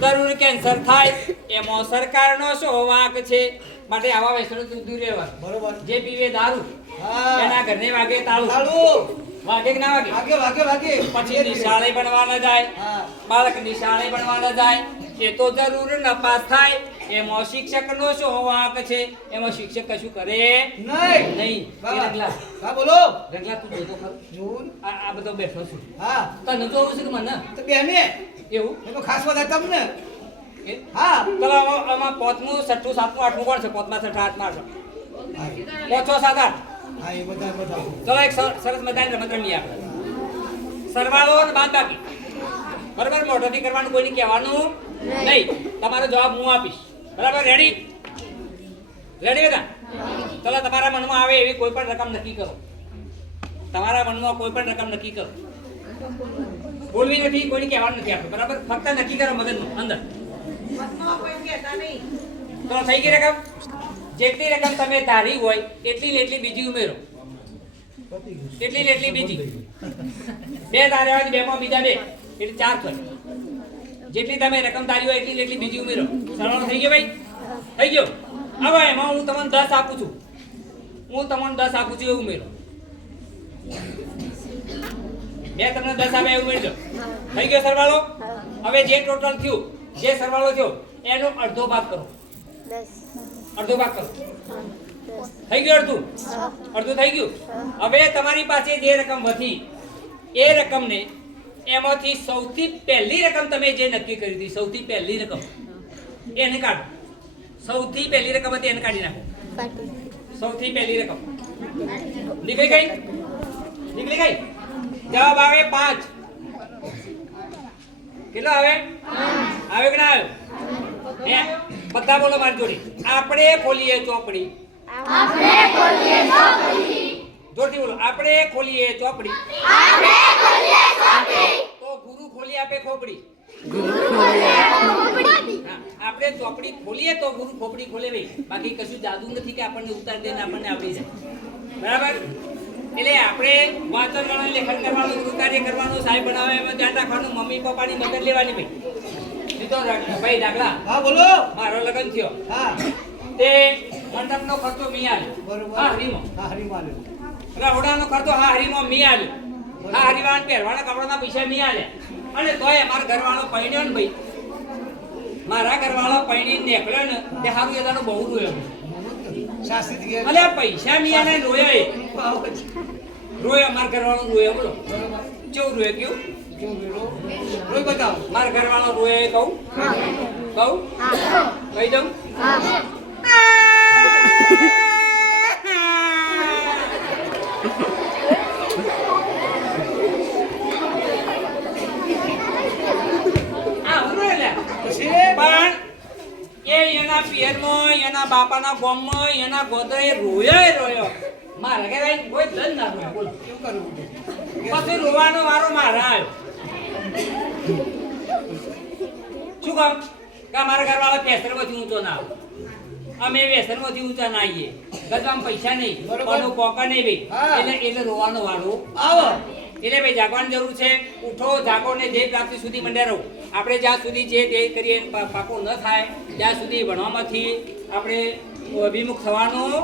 જરૂર કેન્સર થાય એમાં સરકારનો શું વાંક છે? માટે આવા વ્યસનોથી દૂર રહેવા. બરોબર. જે પીવે દારૂ હા. એના ઘરને વાગે તાળું. તાળું. વાગે કે ના વાગે? વાગે. પછી નિશાળે ભણવા ન જાય. હા. બાળક નિશાળે ભણવા ન જાય એ તો જરૂર નપાસ થાય. એમાં શિક્ષકનો શું વાંક છે? એમાં શિક્ષક કશું કરે નહીં. વાહ. રંગલા, હા બોલો. રંગલા તું જોતો ખરો? જોન. આ બધો બેઠો છું. હા. તને જોવું છે કે મને? તો બેને એવું? એનો ખાસ વાત તમને. એ? હા. ચલો આમાં પાંચમું, છઠ્ઠું, સાતમું, આઠમું કોણ છે? પાંચમા, છઠ્ઠા, આઠમા, આઠમા. પાંચો, સાત, આઠ. હા એ બધા. ચલો એક સરસ મજાની રમત રમીએ આપણે. સરવાળો અને બાદબાકી. બરાબર? મોઢેથી કરવાનું, કોઈને કહેવાનું નહીં. તમારો જવાબ હું આપીશ. બરાબર? રેડી બેટા? ચલો તમારા મનમાં આવે એવી કોઈ પણ રકમ નક્કી કરો. તમારા મનમાં કોઈ પણ રકમ નક્કી કરો. બોલવી નથી, કોઈને કહેવાનું નથી આપણે. બરાબર? ફક્ત નક્કી કરો મગજનું અંદર. તો થઈ ગઈ રકમ. જેટલી રકમ તમે ધારી હોય એટલી ને એટલી બીજી ઉમેરો. એટલી ને એટલી બીજી. બે ધાર્યા હોય બે માં બીજા બે એટલે 4 થાય. જેટલી તમે રકમ ધારી હોય એટલી ને એટલી બીજી ઉમેરો. સરવાળો થઈ ગયો ભાઈ? થઈ ગયો. હવે એમાં હું તમને 10 આપું છું. એવું ઉમેરો. બે તમને 10 આપે એવું ઉમેરજો. થઈ ગયો સરવાળો? હવે જે ટોટલ થયું, જે સરવાળો થયો એનો અડધો ભાગ કરો. થઈ ગયું અડધું? અડધું થઈ ગયું. હવે તમારી પાસે જે રકમ હતી એ રકમને એમાંથી સૌથી પહેલી રકમ તમે જે નક્કી કરી હતી, સૌથી પહેલી રકમ એને કાઢો. સૌથી પહેલી રકમ હતી એને કાઢી નાખો. સૌથી પહેલી રકમ નીકળી ગઈ? જવાબ આવે 5. કેટલો આવે? આવે કે ના આવ્યો? બધા બોલો મારી જોડે. આપણે ખોલીએ ચોપડી. જોરથી બોલો. આપણે ખોલીએ ચોપડી. તો ગુરુ ખોલી આપે ખોપડી. આપણે ચોપડી ખોલીએ તો ગુરુ ખોપડી ખોલે ભાઈ. બાકી કશું જાદુ નથી કે આપણને ઉતાર દે ને આપણને આવડી જાય. બરાબર? એટલે આપણે વાંચન કરવાનું, લેખન કરવાનું, ગૃહ કાર્ય કરવાનું, સાહેબ બનાવે એમાં ધ્યાન રાખવાનું, મમ્મી પપ્પાની મદદ લેવાની ભાઈ. તો ભાઈ દાખલા. હા બોલો. મારો લગ્ન થયો. હા. તે મંડપનો ખર્ચો મી આલ્યો. બરોબર. હા હરીમો. રહોડાનો ખર્ચો હા હરીમો મી આલ્યો. હા હરીવાન પહેરવાના કપડાના પૈસા મી આલ્યા. અને તોય મારા ઘરવાળો પૈણ્યો ને ભાઈ. મારા ઘરવાળો પૈણી નીકળ્યો ને તે હારું એદાનો બહુ રોયો. શાસ્ત્રી ગયા. અલે પૈસા મી આલે રોયો એ. રોયો મારા ઘરવાળો રોયો બોલો. કેવું રોયો કેવું? રોઈ બતાવો. મારા ઘરવાળો રોયો એ કહું? કહું? કહી દઉં? પણ એ એના પિયરમાં, એના બાપાના ગામમાં, એના ગોદરે રોયો. મારા ઘરે કોઈ દન ના રોયા બોલો. શું કરવું? પછી રોવાનો વારો મારા આવ્યો. શું કહું? કે મારા ઘરવાળા પેસરમાંથી ઊંચો ના આવે. અમે વ્યસનમાંથી ઊંચા ના આવીએ. ગજવામાં પૈસા નહીં, કોનો પોકા નહીં ભાઈ. એટલે રોવાનો વાળો આવો. એટલે ભાઈ જાગવાની જરૂર છે. ઉઠો, જાગો ને જે પ્રાપ્તિ સુધી મંડ્યા રહો. આપણે જ્યાં સુધી જે ધ્યેય કરીએ પાકો ન થાય ત્યાં સુધી ભણવામાંથી આપણે અભિમુખ થવાનું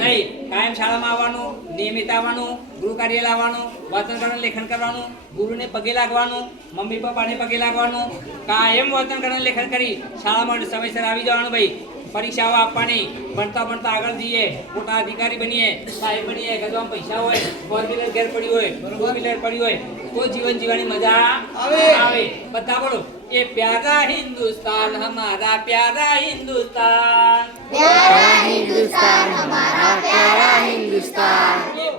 નહીં. કાયમ શાળામાં આવવાનું, નિયમિત આવવાનું, ગૃહ કાર્ય લાવવાનું, વાંચન કરવાનું, લેખન કરવાનું, ગુરુને પગે લાગવાનું, મમ્મી પપ્પાને પગે લાગવાનું, કાયમ વાંચન કરવાનું, લેખન કરી શાળામાં સમયસર આવી જવાનું ભાઈ. પરીક્ષાઓ આપવાની, ભણતા આગળ જઈએ, મોટા અધિકારી બનીએ, સાહેબ બનીએ. ગજવામાં પૈસા હોય, 4 વ્હીલર ઘેર પડી હોય, 2 વ્હીલર પડી હોય તો જીવન જીવવાની મજા આવે. બધા બોલો. એ પ્યારા હિન્દુસ્તાન હમારા પ્યારા હિન્દુસ્તાન. એ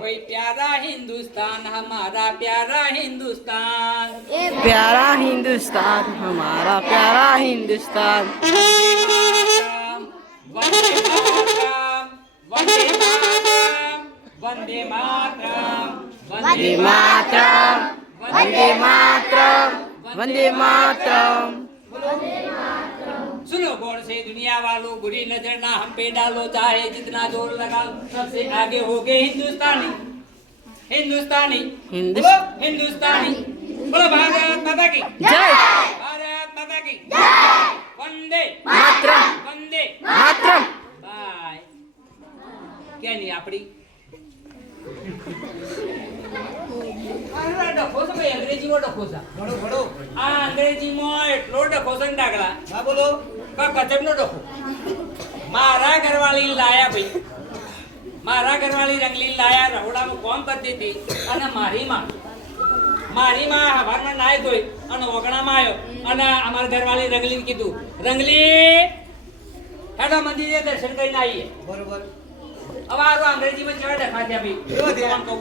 ભાઈ પ્યારા હિન્દુસ્તાન હમારા પ્યારા હિન્દુસ્તાન. प्यारा हिंदुस्तान हमारा प्यारा हिंदुस्तान. वंदे मातरम. वंदे मातरम वंदे मातरम वंदे मातरम. सुनो गौर से दुनिया वालों, बुरी नजर ना हम पे डालो, चाहे जितना जोर लगाओ सबसे आगे हो गए हिंदुस्तानी. हिंदुस्तानी. हिंदुस्तान. हिंदुस्तानी. बोलो भारत माता की जय. भारत માતા કી વંદે માતરમ વંદે માતરમ બાય ક્યાંની આપણી આ ડખો છે ભાઈ, અંગ્રેજીમાં ડખો છે. ભણો ભણો આ અંગ્રેજીમાં એટલો ડખો છે ને ડાગલા હા બોલો કચબનો ડખો. મારા ઘરવાળી લાયા ભાઈ, મારા ઘરવાળી રંગલી લાયા રહોડામાં કોમ કરતી હતી અને મારી માં હવારમાં નાય ધોઈ અને ઓગણામાં આવ્યો અને અમારા ઘરવાળી રંગલીને કીધું, રંગલી હેડો મંદિરે દર્શન કરીને આવીએ. બરોબર હવે આરો અંગ્રેજીમાં કેવા ડખા થયા ભાઈ, કેવા થયા? કોણ કહું?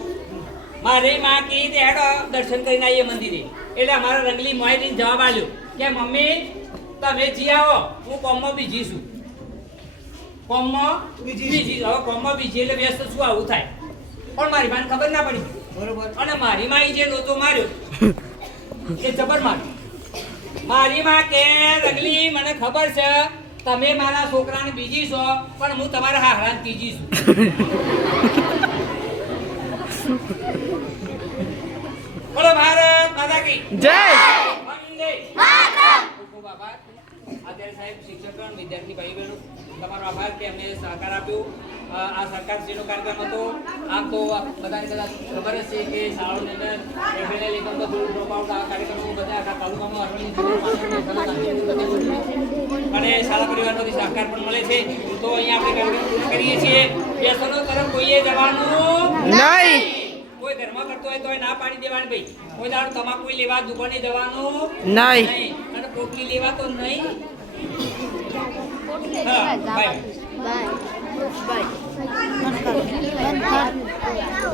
મારી માં કીધે હેડો દર્શન કરીને આવીએ મંદિરે. એટલે અમારા રંગલી મોયરીને જવાબ આલ્યો કે મમ્મી તમે જી આવો, હું કોમમાં બીજી છું. કોમમાં બીજી બીજી હવે કોમમાં બીજી એટલે વ્યસ્ત શું આવું થાય. પણ મારી માને ખબર ના પડી બરોબર અને મારી માં જે લોચો માર્યો એ જબર માર્યો. મારી માં કે રંગલી મને ખબર છે તમે મારા છોકરાને બીજી છો પણ હું તમારા હાહરાને ત્રીજી છું. બોલો ભારત માતા કી જય વંદે માતરમ. ખૂબ ખૂબ આભાર. અત્યારે સાહેબ શિક્ષકો અને વિદ્યાર્થી ભાઈ બહેનો તમારો આભાર કે અમને સહકાર આપ્યો. આ સરકારશ્રીનો કાર્યક્રમ હતો. આમ તો બધાને કદાચ ખબર જ છે કે શાળાઓની અંદર એફએલએલ એકમ બધું ડ્રોપ આઉટ આ કાર્યક્રમો બધા આખા તાલુકામાં અરવલ્લી જિલ્લામાં અને શાળા પરિવારમાંથી સહકાર પણ મળે છે. તો અહીંયા આપણે કાર્યક્રમ પૂર્ણ કરીએ છીએ. વ્યસનો તરફ કોઈએ જવાનું નહીં. કોઈ ઘરમાં કરતો હોય તો ના પાડી દેવાની ભાઈ. કોઈ દાડો તમાકુ લેવા દુકાને જવાનું નહીં. અને પોટલી લેવા તો નહીં. હા, બાય. Bye. Bye.